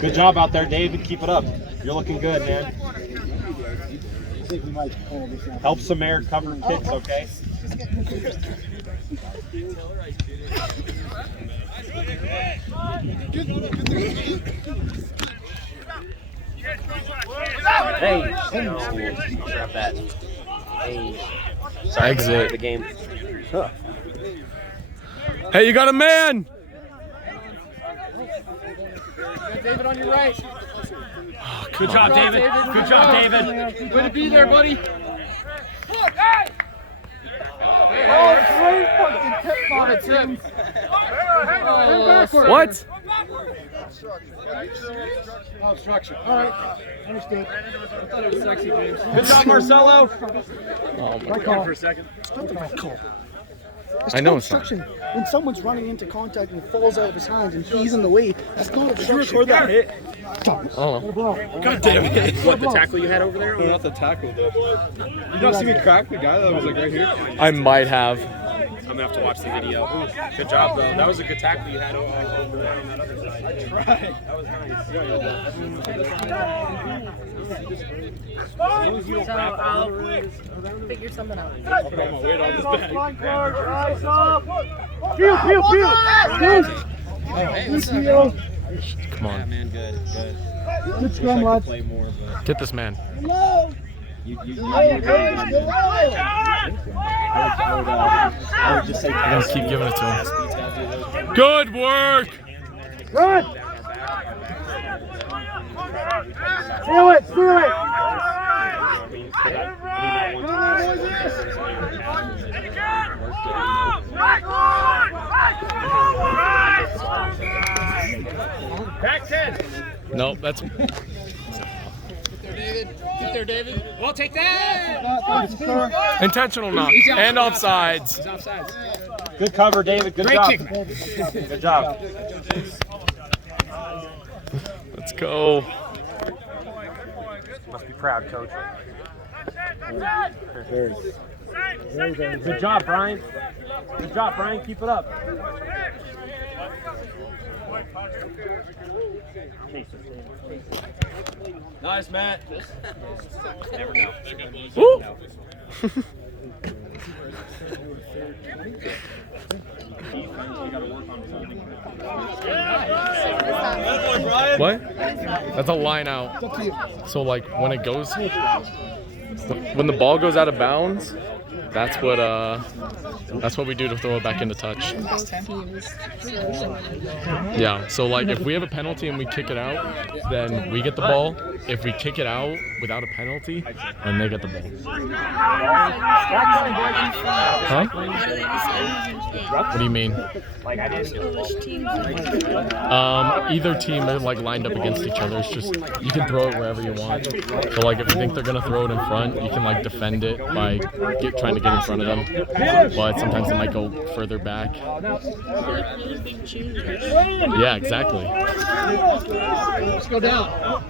Good job out there, David. Keep it up. You're looking good, man. Help some air cover kicks, okay? Hey, no, grab that. Hey, sorry, exit the game. Huh. Hey, you got a man! David on your right. Oh, Good job, David. Good job, David. Good to be there, buddy. Great fucking tip on it, Tim. What? Obstruction. All right. Understood. I thought it was sexy, James. Good job, Marcelo. Oh my God. For a second. It's not the right call. It's I know not it's not. obstruction. When someone's running into contact and falls out of his hands and he's in the way, that's not obstruction. Did you record that hit? Oh. God damn it. What, the tackle you had over there? Not the tackle, though. You not see me crack the guy that was like right here? I might have. I'm gonna have to watch the video. Good job, though. That was a good tackle you had over there on that other side. I tried. That was nice. So I'll figure something out. I'll put my weight on this bag. Come on. Yeah, man, good. Good scrum, lads. Play more, but Get this man. I would just say I'm gonna keep giving it to him. Good work! Run! Steal it! Steal it! Back 10. Nope, that's Get there, David. Well, take that. intentional knock. And offsides. He's offsides. Good cover, David. Good job. Good job. Let's go. Must be proud, coach. Good job, Brian. Good job, Brian. Keep it up. Nice, Matt. Never know. Woo! What? That's a line out. So like when it goes, when the ball goes out of bounds, that's what we do to throw it back into touch. Yeah, so like if we have a penalty and we kick it out, then we get the ball. If we kick it out without a penalty, then they get the ball. Huh? What do you mean? Either team is like lined up against each other. It's just you can throw it wherever you want. So like if you think they're gonna throw it in front, you can like defend it by trying to get in front of them. But sometimes it might go further back. Yeah, exactly. Let's go down.